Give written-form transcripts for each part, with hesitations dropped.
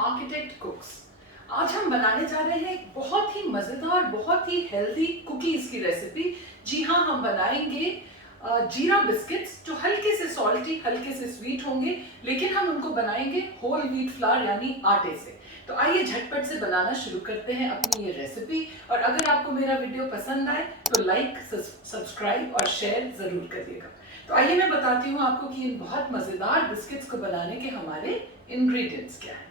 Architect कुक्स। आज हम बनाने जा रहे हैं एक बहुत ही मजेदार, बहुत ही हेल्दी कुकीज की रेसिपी। जी हाँ, हम बनाएंगे जीरा बिस्किट्स जो हल्के से सॉल्टी, हल्के से स्वीट होंगे, लेकिन हम उनको बनाएंगे होल व्हीट फ्लावर यानी आटे से। तो आइए झटपट से बनाना शुरू करते हैं अपनी ये रेसिपी। और अगर आपको मेरा वीडियो पसंद आए तो लाइक, सब्सक्राइब और शेयर जरूर करिएगा। तो आइए मैं बताती हूँ आपको कि इन बहुत मजेदार बिस्किट्स को बनाने के हमारे इंग्रेडिएंट्स क्या हैं।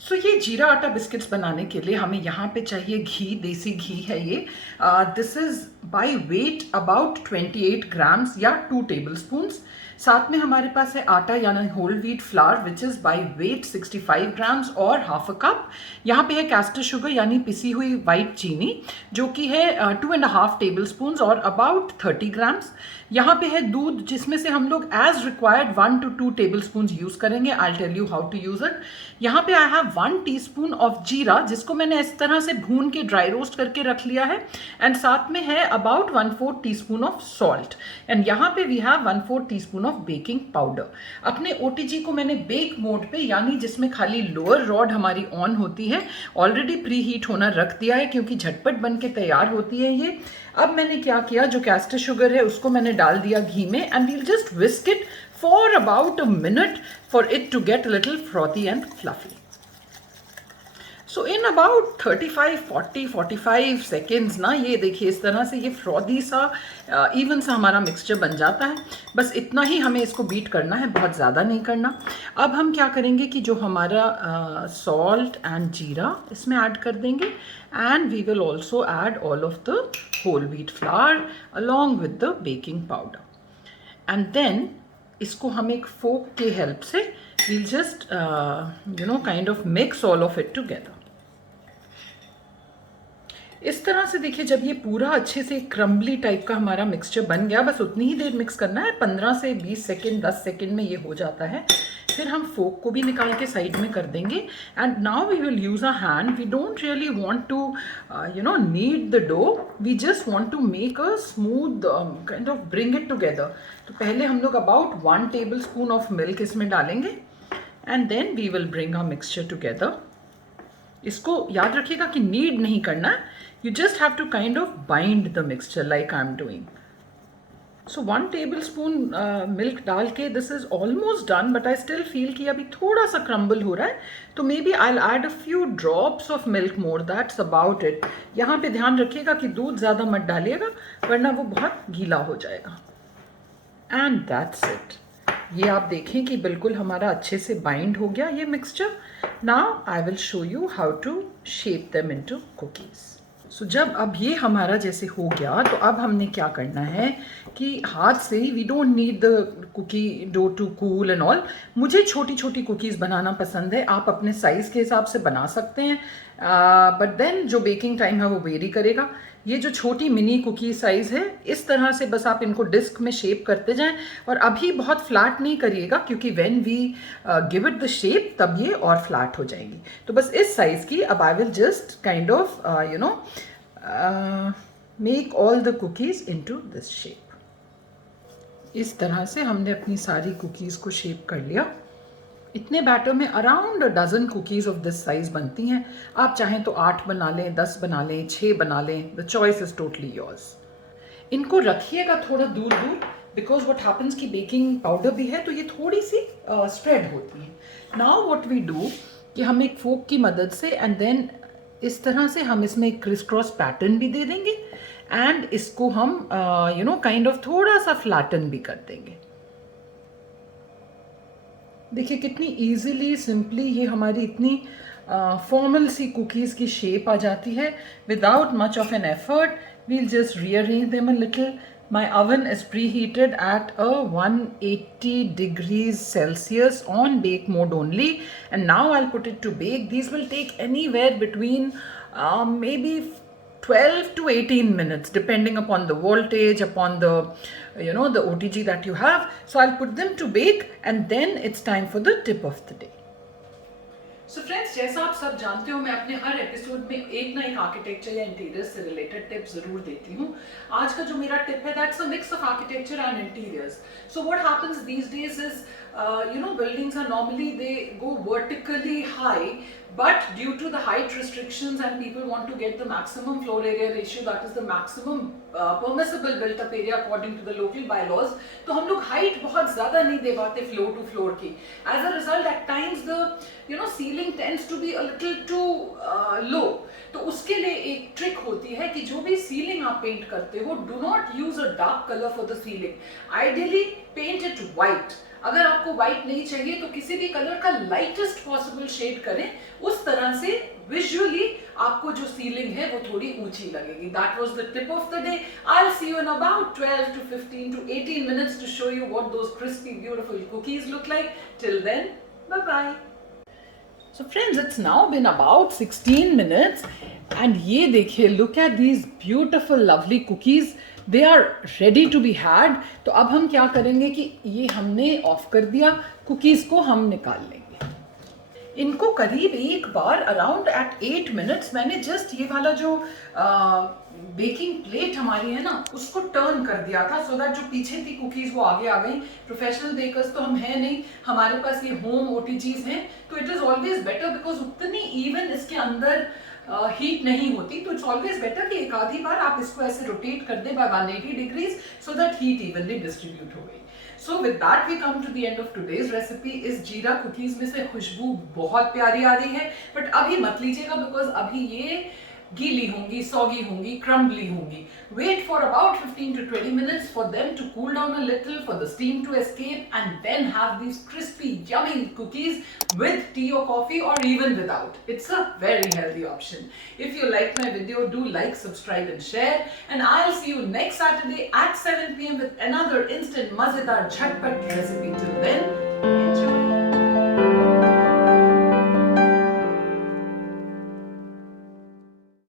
सो ये जीरा आटा बिस्किट्स बनाने के लिए हमें यहाँ पे चाहिए घी, देसी घी है ये। This is by weight about 28 grams या 2 टेबल स्पून्स। साथ में हमारे पास है आटा यानी whole wheat flour which is by weight 65 grams और हाफ अ कप। यहाँ पे है कैस्टर शुगर यानी पिसी हुई वाइट चीनी जो कि है 2.5 टेबल स्पून्स और अबाउट 30 ग्राम्स। यहाँ पे है दूध जिसमें से हम लोग as required 1 to 2 tablespoon use करेंगे। I tell you how to use it. यहाँ पे आई हैव 1 टीस्पून ऑफ जीरा जिसको मैंने इस तरह से भून के ड्राई रोस्ट करके रख लिया है। एंड साथ में है about 1/4 teaspoon of salt. And यहाँ पे we have 1/4 teaspoon of baking powder. अपने ओटीजी को मैंने बेक मोड पे यानी जिसमें खाली लोअर रॉड हमारी ऑन होती है ऑलरेडी प्री हीट होना रख दिया है क्योंकि झटपट बन के तैयार होती है ये। अब मैंने क्या किया, जो कैस्टर शुगर है उसको मैंने डाल दिया घी में and we'll just whisk it for about a minute for it to get little frothy and fluffy. So in about 45 seconds ना ये देखिए इस तरह से ये फ्रॉदी सा इवन सा हमारा मिक्सचर बन जाता है। बस इतना ही हमें इसको बीट करना है, बहुत ज़्यादा नहीं करना। अब हम क्या करेंगे कि जो हमारा सॉल्ट एंड जीरा इसमें ऐड कर देंगे and we will also add all of the whole wheat flour along with the baking powder. And then इसको हम एक फोक के हेल्प से we'll just kind of mix all of it together। इस तरह से देखिए जब ये पूरा अच्छे से क्रम्बली टाइप का हमारा मिक्सचर बन गया, बस उतनी ही देर मिक्स करना है, 15 से 20 सेकेंड 10 सेकेंड में ये हो जाता है। फिर हम फोक को भी निकाल के साइड में कर देंगे and now we will use a hand. We don't really want to knead the dough, we just want to make a smooth kind of bring it together. तो पहले हम लोग about 1 tablespoon of milk इसमें डालेंगे and then we will bring our mixture together. इसको याद रखिएगा कि नीड नहीं करना है, you just have to kind of bind the mixture like I am doing. So 1 tablespoon milk डाल के this is almost done, but I still feel कि अभी थोड़ा सा क्रम्बल हो रहा है, तो maybe I add a few drops of milk more, that's about it. यहाँ पे ध्यान रखिएगा कि दूध ज़्यादा मत डालिएगा वरना वो बहुत गीला हो जाएगा। And that's it. ये आप देखें कि बिल्कुल हमारा अच्छे से बाइंड हो गया ये mixture. Now I will show you how to shape them into cookies. So जब अब ये हमारा जैसे हो गया तो अब हमने क्या करना है कि हाथ से, we don't need the cookie dough to cool and all. मुझे छोटी छोटी कुकीज़ बनाना पसंद है, आप अपने साइज़ के हिसाब से बना सकते हैं, बट देन जो बेकिंग टाइम है वो वेरी करेगा। ये जो छोटी मिनी कुकी साइज़ है इस तरह से बस आप इनको डिस्क में शेप करते जाएं और अभी बहुत फ्लैट नहीं करिएगा क्योंकि when we give it the shape तब ये और फ्लैट हो जाएंगी। तो बस इस साइज़ की। अब I will just kind of make all the cookies into this shape. इस तरह से हमने अपनी सारी कुकीज़ को शेप कर लिया। इतने बैटर में around 12 cookies of this size बनती हैं। आप चाहें तो 8 बना लें, 10 बना लें, 6 बना लें, the choice is totally yours. इनको रखिएगा थोड़ा दूर दूर बिकॉज व्हाट हैपन्स कि बेकिंग पाउडर भी है तो ये थोड़ी सी स्प्रेड होती है। नाउ व्हाट वी डू कि हम एक फोक की मदद से एंड देन इस तरह से हम इसमें एक क्रिस क्रॉस पैटर्न भी दे देंगे एंड इसको हम काइंड ऑफ थोड़ा सा फ्लैटन भी कर देंगे। देखिए कितनी इजीली सिंपली ये हमारी इतनी फॉर्मल सी कुकीज़ की शेप आ जाती है without much of an effort. We'll just rearrange them a little. My oven is preheated at a 180 degrees Celsius on bake mode only, and now I'll put it to bake. These will take anywhere between maybe 12 to 18 minutes depending upon the voltage, upon the the OTG that you have. So I'll put them to bake and then it's time for the tip of the day. So friends, जैसा आप सब जानते हो, मैं अपने हर episode में एक ना एक आर्किटेक्चर या इंटीरियर से रिलेटेड टिप जरूर देती हूँ। आज का जो मेरा टिप है, that's a mix of architecture and interiors. So what happens these days is, buildings are normally, they go vertically high, but due to the height restrictions and people want to get the maximum floor area ratio, that is the maximum permissible built up area according to the local bylaws, तो हम लोग height बहुत ज्यादा नहीं दे पाते floor to floor की। As a result at times the ceiling tends to be a little too low. तो उसके लिए एक ट्रिक होती है कि जो भी सीलिंग आप पेंट करते हो, do not use a dark colour for the ceiling. Ideally paint it white. अगर आपको व्हाइट नहीं चाहिए तो किसी भी कलर का लाइटेस्ट पॉसिबल शेड करें। उस तरह से विजुअली आपको जो सीलिंग है वो थोड़ी ऊंची लगेगी। That was the tip of the day. I will see you in about 12 to 15 to 18 minutes to show you what those crispy beautiful cookies look like. Till then, bye bye. So friends, it's now been about 16 minutes and ये देखिए, look at these beautiful lovely cookies. They are ready to be had. तो अब हम क्या करेंगे कि ये हमने ऑफ कर दिया, कुकीज़ को हम निकाल लेंगे। इनको करीब एक बार अराउंड एट 8 मिनट्स मैंने जस्ट ये वाला जो बेकिंग प्लेट हमारी है ना, उसको टर्न कर दिया था, सो दैट जो पीछे थी कुकीज वो आगे आ गई। प्रोफेशनल बेकर्स तो हम हैं नहीं, हमारे पास ये होम ओटीजीज हैं, तो it is always better because उतनी इवन इसके अंदर हीट नहीं होती। तो इट्स ऑलवेज बेटर कि एक आधी बार आप इसको ऐसे रोटेट कर दें by 180 degrees, so that heat evenly distribute हो गई। So with that we come to the end of today's recipe। इस जीरा कुकीज में से खुशबू बहुत प्यारी आ रही है, बट अभी मत लीजिएगा बिकॉज अभी ये गीली होंगी, सॉगी होंगी, क्रम्बली होंगी। Wait for about 15 to 20 minutes for them to cool down a little, for the steam to escape, and then have these crispy, yummy cookies with tea or coffee or even without. It's a very healthy option. If you like my video, do like, subscribe and share. And I'll see you next Saturday at 7 p.m. with another instant mazedar jhatpat recipe. Till then, enjoy.